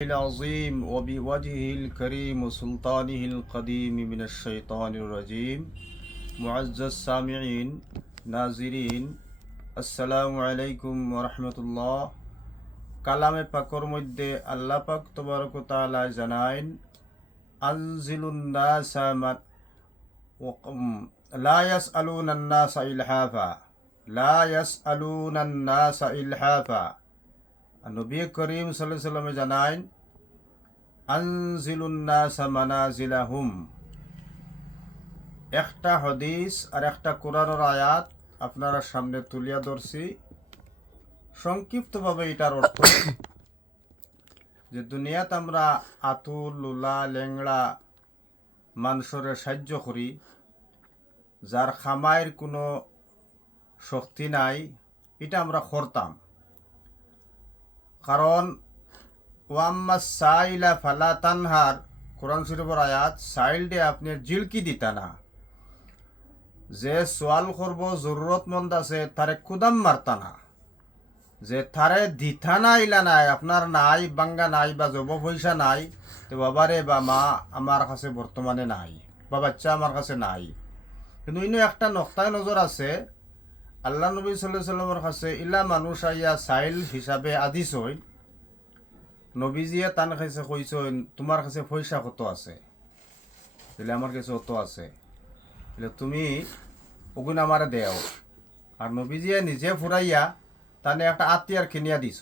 العظيم وبوجهه الكريم وسلطانه القديم من الشيطان الرجيم معزز السامعين ناظرين السلام عليكم ورحمة الله কালামে পাকের মধ্যে আল্লাহ পাক তবারক ওয়া তাআলা জানায়েন আনজিলুন নাসা লা ইয়াসআলুনান নাসা ইলহাফা লা ইয়াসআলুনান নাসা ইলহাফা নবী করিম সাল্লাল্লাহু আলাইহি ওয়াসাল্লাম জানায়েন আনজিলুন নাসা মানাজিলাহুম। একটা হাদিস আর একটা কোরআনের আয়াত আপনারা সামনে তুলিয়া ধরছি। সংক্ষিপ্তভাবে এটার অর্থ যে দুনিয়াতে আমরা আতুল লুলা লেংড়া মানুষের সাহায্য করি, যার খামাইয়ের কোনো শক্তি নাই, এটা আমরা করতাম। কারণ ওয়াম্মা সাইলা ফালা তানহার কোরআন শরীফের আয়াত, সাইলডে আপনি জিলকি দিতা না। যে সোয়াল করব জরুরতমন্দ আছে তারে কুদাম মারতা না। যে তারে দিতা না ইলা নাই, আপনার নাই বাঙ্গা নাই বা জব পয়সা নাই, তো বাবারে বা মা আমার কাছে বর্তমানে নাই বা বাচ্চা আমার কাছে নাই। কিন্তু ইনো একটা নক্তায় নজর আছে, আল্লাহ নবী সাল্লাল্লাহু আলাইহি সাল্লামের কাছে ইলা মানুষ আইয়া সাইল হিসাবে আদিস হই, নবীজিয়ে তান কাছে কইছেন তোমার কাছে পয়সা কত আছে? তাহলে আমার কাছে অত আছে, তাহলে তুমি ওগুন আমারে দেও। আর নবীজিয়ে নিজে ফুরাইয়া তানে একটা আত্মীয়ার কিনিয়া দিছ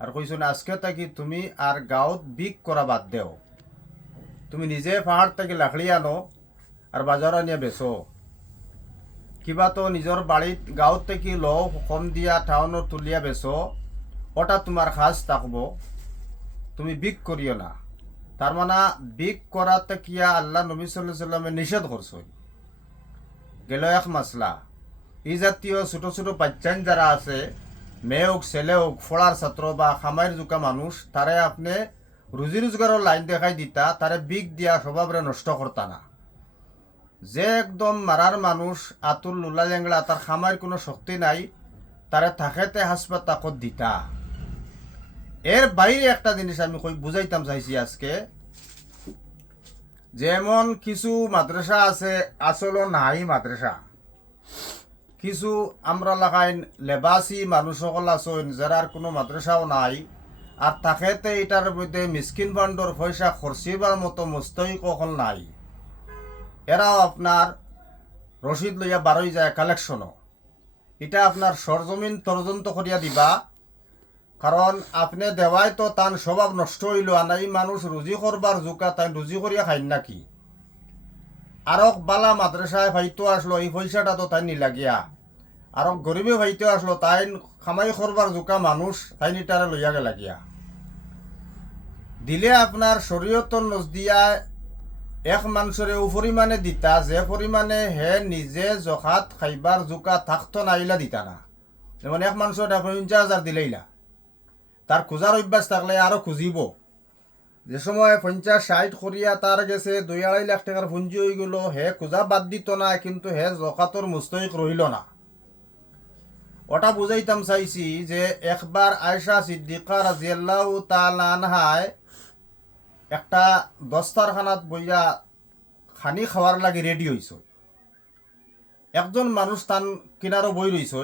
আর কইছেন আজকে তাকি তুমি আর গাঁৱত বিক করা বাদ দেও, তুমি নিজে পাহাড় থেকে লাকড়ি আনো আর বাজার আনিয়া বেচো। কিবা তো নিজের বাড়িত গাঁৱত থেকে লো কম দিয়া টাউনত তুলিয়া বেচো, ওটা তোমার খাস থাকবো, তুমি বিক করিও না। তার মানে বিক করাতে কিয়া আল্লাহ নবী সাল্লাল্লাহু আলাইহি সাল্লামে নিষেধ করছেন। গেল এক মাসলা, এই জাতীয় ছোট ছোট বাচ্চান যারা আছে, মেয়ে হোক ছেলে হোক, ফড়ার ছাত্র বা খামাইয়ের জোকা মানুষ, তারে আপনি রুজি রোজগারের লাইন দেখাই দিতা, তারে বিক দিয়া স্বভাবরে নষ্ট করতা না। যে একদম মারার মানুষ, আতুল লুলা লেংলা, তার খামাইয়ের কোনো শক্তি নাই, তারে থাকেতে হাসপাতাল দিতা। এর বাইরে একটা জিনিস আমি বুঝাইতাম চাইছি আজকে, যেমন কিছু মাদ্রাসা আছে আসলে নাই মাদ্রাসা, কিছু আমরা লাগাইন লেবাসি মানুষ সকল আছেন যারা কোনো মাদ্রাসাও নাই, আর থাকেতে এটার মধ্যে মিসকিন বান্ডর পয়সা খরচিবার মতো মস্তই কখন নাই। এরাও আপনার রসিদ লইয়া বারোই যায় কালেকশনও, এটা আপনার সরজমিন তর্জন্ত করিয়া দিবা। কারণ আপনি দেওয়াই তো তান স্বভাব নষ্ট হইল, আনাই মানুষ রুজি করবার জোকা তাই রুজি করিয়া খাইন নাকি। আরো বালা মাদ্রাসায় ভাইতো আসলো, এই পয়সাটা তো তাই নিলাগিয়া। আরো গরিবে ভাইতো আসলো, তাই খামাই করবার জোকা মানুষ, তাই নিটারে লইয়া গেলাগিয়া। দিলে আপনার শরীয়তর নজদিয়া এক মানুষরে ও পরিমাণে দিতা যে পরিমাণে হে নিজে জখাত খাইবার জোকা থাকতো নাইলা দিতা না। যেমন এক মানুষের 50,000 দিলেইলা, তার খোঁজার অভ্যাস থাকলে আরো খুঁজিব। যে সময় 50-60 করিয়া তার গেছে 2-2.5 লাখ টাকার পুঞ্জি হয়ে গেল, হে খোঁজা বাদ দিত না, কিন্তু হে জকাতর মুস্তহিক রইল না। ওটা বুঝাইতাম চাইছি যে একবার আয়েশা সিদ্দিকা রাদিয়াল্লাহু তাআলা আনহায় একটা দস্তারখানাত বইয়া খানি খাওয়ার লাগে রেডি হইছ। একজন মানুষ তান কিনারও বই রইছ,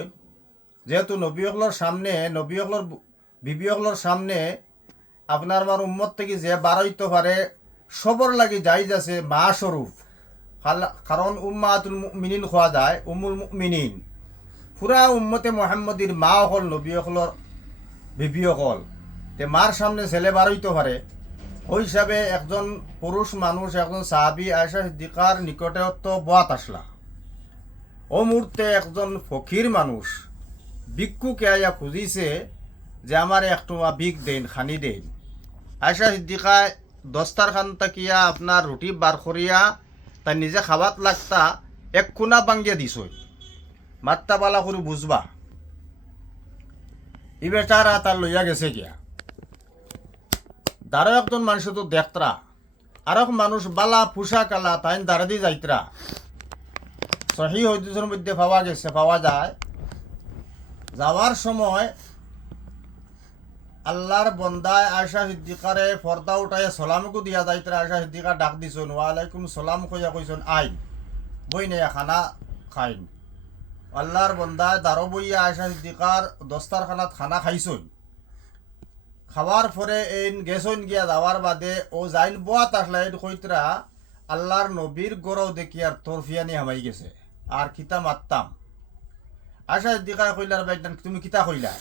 যেহেতু নবীসকলের সামনে, নবীসকলের বিবিসকলের সামনে আপনার আমার উম্মত থেকে যে বারইতে পারে সবর লাগি যাইজ আছে মা স্বরূপ। কারণ উম্মাতুল মুমিনিন খোয়া যায়, উম্মুল মুমিনিন পুরা উম্মতে মুহাম্মদীর মা হল নবী হকলর বিবি হকল। তে মার সামনে ছেলে বারইতে পারে, ওই হিসাবে একজন পুরুষ মানুষ, একজন সাহাবী আয়েশা সিদ্দিকার নিকটে তো বাত আসলা। ও মুহূর্তে একজন ফকির মানুষ ভিক্ষুকে আয়া খুঁজিছে যে আমার একটু বিক দেন, খানি দেন। আয়েশা সিদ্দিকায় দস্তারখান তাকিয়া আপনার রুটি বার করিয়া তাই নিজে খাবাত লাগতা এক কোনা বাঙ্গিয়া দিছ, মাত্তা বালা করে বুঝবা। ই বেচারা তার লইয়া গেছে গিয়া। দারো একজন মানুষ তো দেখতরা, আর এক মানুষ বালা পোশাক আলা তাই দাঁড়া দিয়ে যাইতরা। সহি হদিসের মধ্যে পাওয়া যায়, যাওয়ার সময় আল্লাহর বন্দায় আয়সা সিদ্দিকারে পর্দা উঠাই সালামকু দিয়া যাইতে আয়সা সিদ্দিকা ডাক দিছুন ওয়ালাইকুম সালাম কইয়া কইছুন আইন বই নে খানা খাইন। আল্লাহর বন্দায় দারো বইয়া আয়সা সিদ্দিকার দস্তারখানাত খানা খাইছুন। খাওয়ার পরে এইন গেছইন গিয়া যাওয়ার বাদে ও যাইন বোয়াত আসলা এই কইতরা আল্লাহর নবীর গরও দেখি আর তরফিয়ানি হামাই গেছে আর কিতা মারতাম। আয়সা সিদ্দিকায় কইলার বাইদান তুমি কিতা কইলা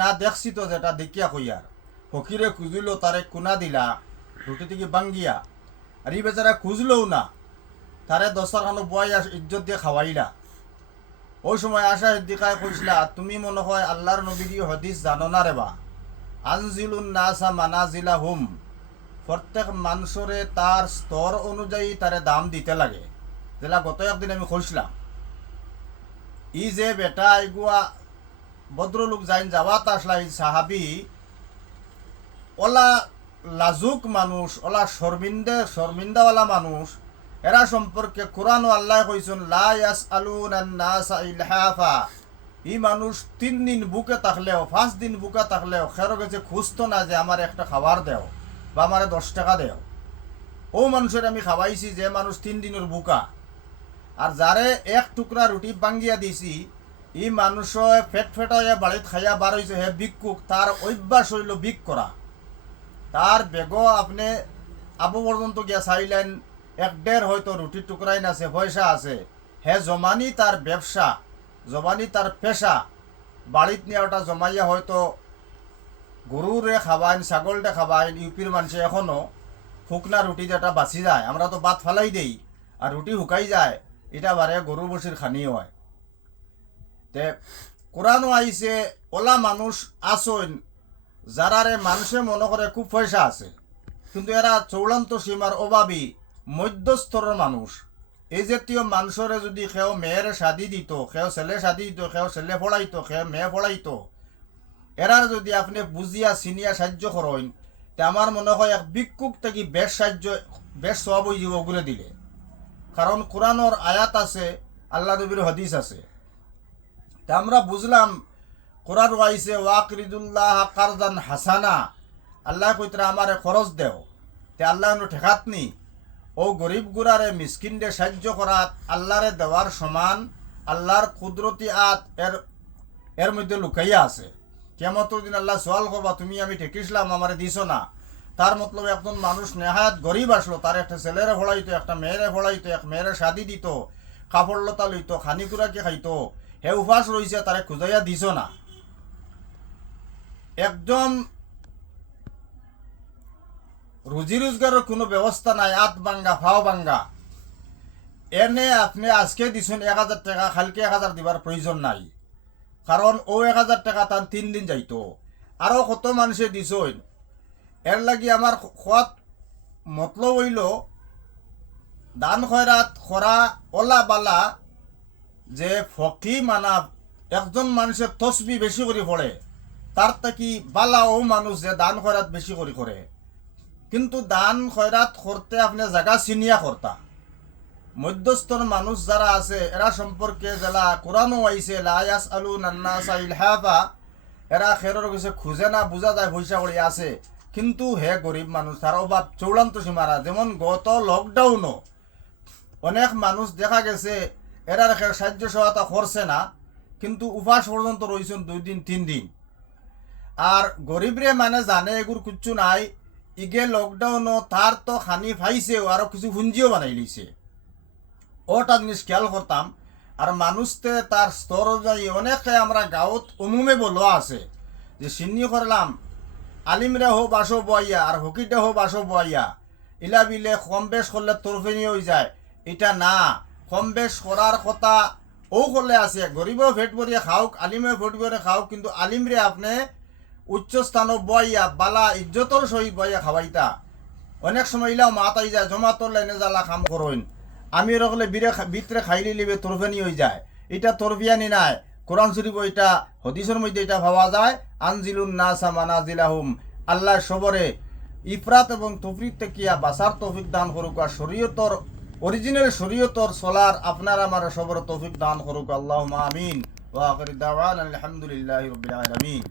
না দেখছি তো যেটা দেখিয়া কইয়ার ফকিরে খুঁজিল তারে কোনা দিলা রুটি থেকে বাঙ্গিয়া আর এই বেচারা খুঁজলও না তারে দস্তারখানো বয়াই ইজ্জত দিয়ে খাওয়াইলা। ওই সময় আশা সিদ্দিকায় কইসলা তুমি মনে হয় আল্লাহর নবীর হদিস জানো না রে বা আনজিলুন নাসা মানাজিলা হুম প্রত্যেক মানুষরে তার স্তর অনুযায়ী তারে দাম দিতে লাগে যেটা গত একদিন আমি কইসলাম। ই যে বেটা এগুয়া ভদ্রলোক যাইন যাওয়াত আসলা এই সাহাবি ওলা লাজুক মানুষ ওলা শর্মিন্দাওয়ালা মানুষ এরা সম্পর্কে কোরআন ও আল্লাহ কইছেন লা ইয়াসআলুনান নাসা ইলহাফা। ই মানুষ 3 দিন বুকে থাকলেও 5 দিন বুকে থাকলেও খেরো গেছে খুঁজতো না যে আমার একটা খাবার দেও বা আমার 10 টাকা দেও। ও মানুষের আমি খাওয়াইছি যে মানুষ 3 দিনের বুকা আর যারে এক টুকরা রুটি বাঙ্গিয়া দিছি ই মানুষ ফেট হয়ে বাড়িত খাইয়া বার হয়েছে হে ভিক্ষুক তার অভ্যাস হইল ভিক করা। তার বেগ আপনি আবু পর্যন্ত গিয়া চাইলেন 1-1.5 হয়তো রুটির টুকরাইন আছে পয়সা আছে হে জমানি তার ব্যবসা জমানি তার পেশা বাড়িত নিয়ে ওটা জমাইয়া হয়তো গরুরে খাবাইন ছাগলটা খাবাইন। ইউপির মানুষে এখনও শুকনা রুটি যেটা বাঁচি যায় আমরা তো ভাত ফালাই দেই আর রুটি শুকাই যায় এটা বারে গরু বসির খানি হয়। তে কোরআনও আইছে ওলা মানুষ আসইন যারারে মানুষে মনে করে খুব পয়সা আছে কিন্তু এরা চৌড়ান্ত সীমার অভাবী মধ্যস্তরের মানুষ। এই জাতীয় মানুষরে যদি কেউ মেয়ের শাদি দিত কেউ ছেলে শাদি দিত কেউ ছেলে পড়াইতো কেউ মেয়ে পড়াইতো এরার যদি আপনি বুঝিয়া চিনিয়া সাহায্য করেন তে আমার মনে হয় এক ভিক্ষুক থেকে বেশ সাহায্য বেশ সব হয়ে যাব ওগুলো দিলে। কারণ কোরআনের আয়াত আছে আল্লাহ নবীর হাদিস আছে। তা আমরা বুঝলাম কোরআন আইছে ওয়াকরিদুল্লাহ কারদান হাসানা আল্লাহ কইতরা আমারে খরচ দেও তে আল্লাহ ঠেকাত নি ও গরিব গুড়ারে মিসকিনরে সাহায্য করাত আল্লাহরে দেওয়ার সমান আল্লাহর কুদরতি আত এর মধ্যে লুকাইয়া আছে। কিয়ামতের দিন আল্লাহ সোয়াল করবা তুমি আমি ঠেকিসলাম আমারে দিছো না। তার মতলব একজন মানুষ নেহায়াত গরিব আসলো তার একটা ছেলেরে ভরাইতো একটা মেয়েরে ভরাইতো এক মেয়েরে শাদি দিত কাপড় লতা লইতো খানিকুড়াকে খাইতো হে উপাস রয়েছে তারে খুঁজাইয়া দিছ না। একদম রুজি রোজগারের কোনো ব্যবস্থা নাই আত বাঙ্গা ফাও বাঙ্গা এনে আপনি আজকে দিছেন 1000 টাকা কালকে 1000 দিবার প্রয়োজন নাই কারণ ও 1000 টাকা তার 3 দিন যাইতো আরও কত মানুষে দিছেন। এর লাগি আমার খোয়াত মতলব হইল দান খয়রাত খরা ওলা বালা যে ফকি মানা একজন মানুষের তসবি বেশি করে পড়ে তার থেকে বালা ও মানুষ যে দান খয়রাত বেশি করে করে। কিন্তু দান খয়রাত করতে আপনি জায়গা চিনিয়া করতা মধ্যস্থর মানুষ যারা আছে এরা সম্পর্কে যারা কোরআনও আইছে লা ইয়াসআলুনান নাসা ইলহাফা এরা খেরর কাছে খুঁজে না বোঝা যায় পয়সা করে আছে কিন্তু হে গরিব মানুষ তার অভাব চৌড়ান্ত সীমারা। যেমন গত লকডাউনও অনেক মানুষ দেখা গেছে এরার সাহায্য সহায়তা করছে না কিন্তু উপাস পর্যন্ত রয়েছেন 2 দিন 3 দিন। আর গরিবরে মানে জানে এগুর কিচ্ছু নাই ইগে লকডাউনও তার তো খানি ফাইছেও আরও কিছু পুঞ্জিও বানাই লিছে ওটা জিনিস খেয়াল করতাম। আর মানুষতে তার স্তর অনুযায়ী অনেকে আমরা গাঁৱত উমুমে বলোয়া আছে যে চিনি করলাম আলিমরা হো বাসো বইয়া আর হকিটা হো বাসো বইয়া ইলা বিলে কম বেশ করলে তরফেনি হয়ে যায় এটা না। কম বেশ করার কথা ও করলে আছে গরিবও ফেট ভরিয়ে খাওক আলিমে ফেট ভরে খাওক কিন্তু আলিমরে আপনি উচ্চ স্থান বইয়া বালা ইজ্জতর সহিত বইয়া খাওয়াইতা। অনেক সময় ইলাও মাতাই যায় জমাতর লাইনে জ্বালা কাম করইন আমি রকলে ভিতরে খাইলে লিবে তরফেনি হয়ে যায় এটা তরফিয়ানি নাই। কোরআন শরীফ এটা হদিসের মধ্যে এটা ভাবা যায় আনজিলুন নাসা মানাজিলাহুম আল্লাহ সবরে ইফরাত এবং তফরিত তেকিয়া বাসার তৌফিক দান করুক আর শরীয়তর অরিজিনাল শরীয়তর চলার আপনার আমার সবর তৌফিক দান করুক আল্লাহুম্মা আমিন ওয়া আখিরু দাওয়ানা আলহামদুলিল্লাহি রাব্বিল আলামিন।